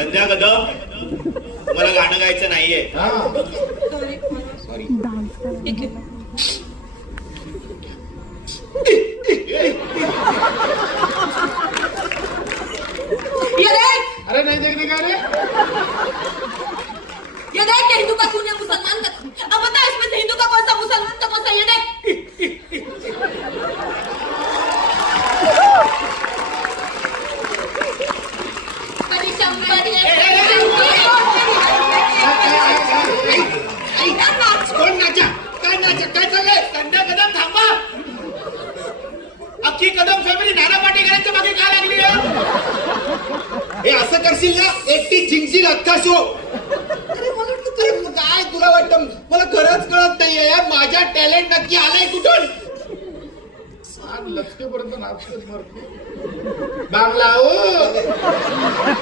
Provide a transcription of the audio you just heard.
संध्या कदम तुम्हाला गाणं गायचं नाहीये. सॉरी. अरे नहीं देखने का रे. ये देख के हिंदू का तूने मुसलमान का. अब बता इसमें से हिंदू का कौन सा मुसलमान का कौन सा. ये देख कोण नाचा काय नाचा काय चाललंय. संध्या कदम थांबा. अख्खी कदम फॅमिली नाना पाटेकरांच्या मागे का लागली हे असं करशील ना एकटी जिंकशील अख्खा शो. अरे मला वाटतं काय तुला वाटतं मला खरंच कळत नाहीये यार माझ्या टॅलेंट नक्की आलंय कुठून. लचकेपर्यंत नाचतच मरतो बांगला. ओ